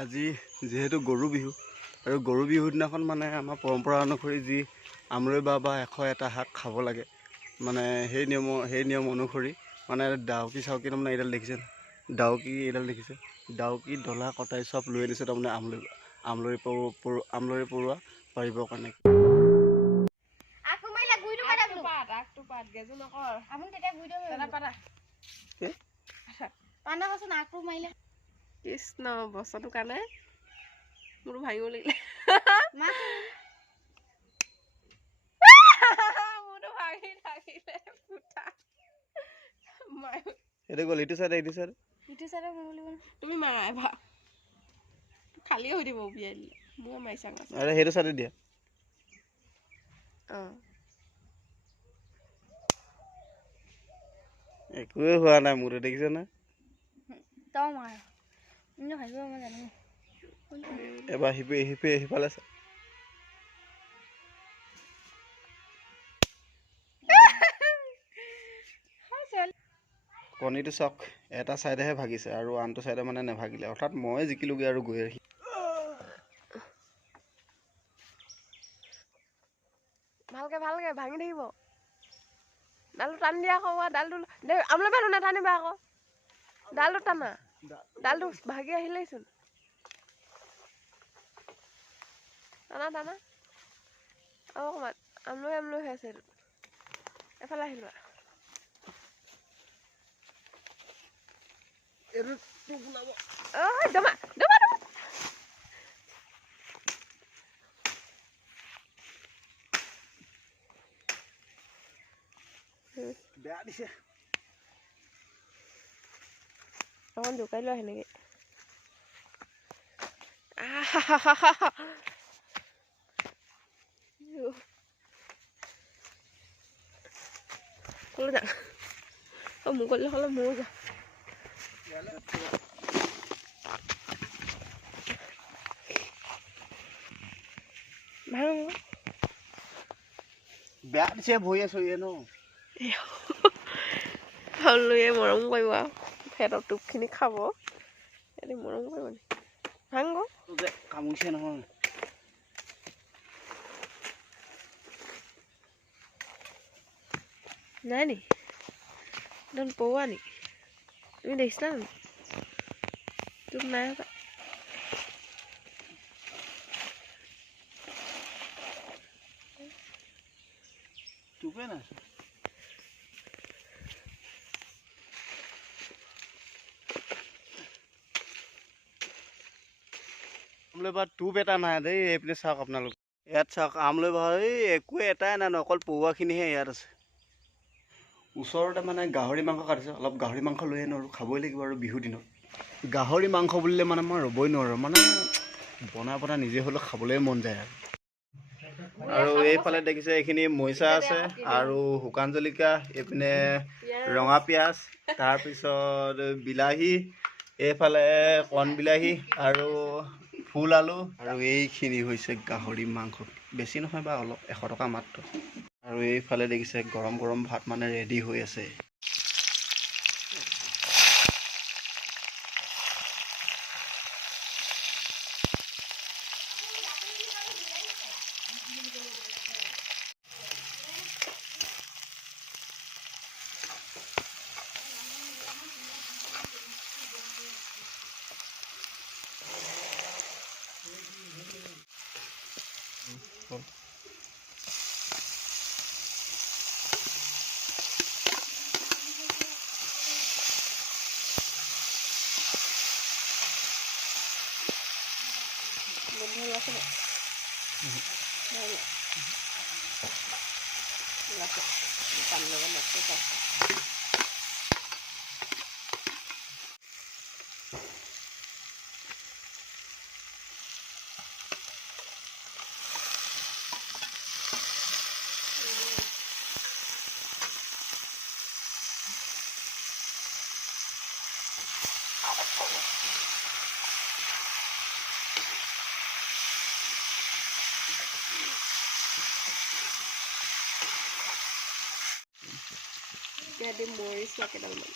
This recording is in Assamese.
আজি যেহেতু গৰু বিহু আৰু গৰু বিহুৰ দিনাখন মানে আমাৰ পৰম্পৰা অনুসৰি যি আমৰৈ বা 101টা শাক খাব লাগে মানে সেই নিয়ম অনুসৰি মানে ডাউকি চাউকি তাৰমানে এইডাল দেখিছে ডাউকি এইডাল দেখিছে ডাউকি ডলা কটাই চব লৈ আনিছে তাৰমানে আমলৰি পৰুৱা পাৰিবৰ কাৰণে কৃষ্ণ বছৰটো কাৰণে মোৰো ভাঙিব লাগিলে এইটো গ'ল ইটো চাইডে তুমি মাৰা এবাৰ খালী হৈ দিব উলিয়াই দিলে মই মাৰিছা আৰে সেইটো চাইডে দিয়া একোৱে হোৱা নাই মোৰে দেখিছে না এবাৰ সিফালে চা কণীটো চাওক এটা চাইডেহে ভাগিছে আৰু আনটো চাইডে মানে নেভাগিলে অৰ্থাৎ মই জিকিলোগৈ আৰু গৈ আহি ভালকে ভাঙি থাকিব ডালটো টানি দিয়া আকৌ ডালটো আমলৈ মানুহ নাটানিবা আকৌ ডালটো টানা ডালটো ভাগি আহিলেইচোন টানা আৰু অকণমান আমলৈ হৈ আছে এফালে আহিলোৱা বেয়া দিছে অকণ জোকাই লোৱা সেনেকে কলৈ যা মুকলি হ'লে ময়ো যা বেয়া দিছে ভৰিয়ে চৰিয়ে ন লৈ মৰম কৰিব আৰু ফেটৰ টোপখিনি খাব এনে মৰম কৰিব নি ভাঙ কামুৰিছে নহয় নাই নি একদম পৌৱা নি তুমি দেখিছিলা নি তোক নাই টোপে নাই আমলৈ বা টোপ এটা নাই দেই এইপিনে চাওক আপোনালোক ইয়াত চাওক আমলৈ বা এই একোৱে এটাই নাই অকল পৰুৱাখিনিহে ইয়াত আছে ওচৰতে মানে গাহৰি মাংস কাটিছে অলপ গাহৰি মাংস লৈ আনো আৰু খাবই লাগিব আৰু বিহুৰ দিনত গাহৰি মাংস বুলিলে মানে মই ৰ'বই নোৱাৰোঁ মানে বনাই নিজে হ'লেও খাবলৈ মন যায় আৰু এইফালে দেখিছে এইখিনি মৰিচা আছে আৰু শুকান জলকীয়া এইপিনে ৰঙা পিঁয়াজ তাৰপিছত বিলাহী এইফালে কণ বিলাহী আৰু ফুল আলু আৰু এইখিনি হৈছে গাহৰি মাংস বেছি নহয় বা অলপ 100 টকা মাত্ৰ আৰু এইফালে দেখিছে গৰম ভাত মানে ৰেডি হৈ আছে Jadi Morris lah ke dalam.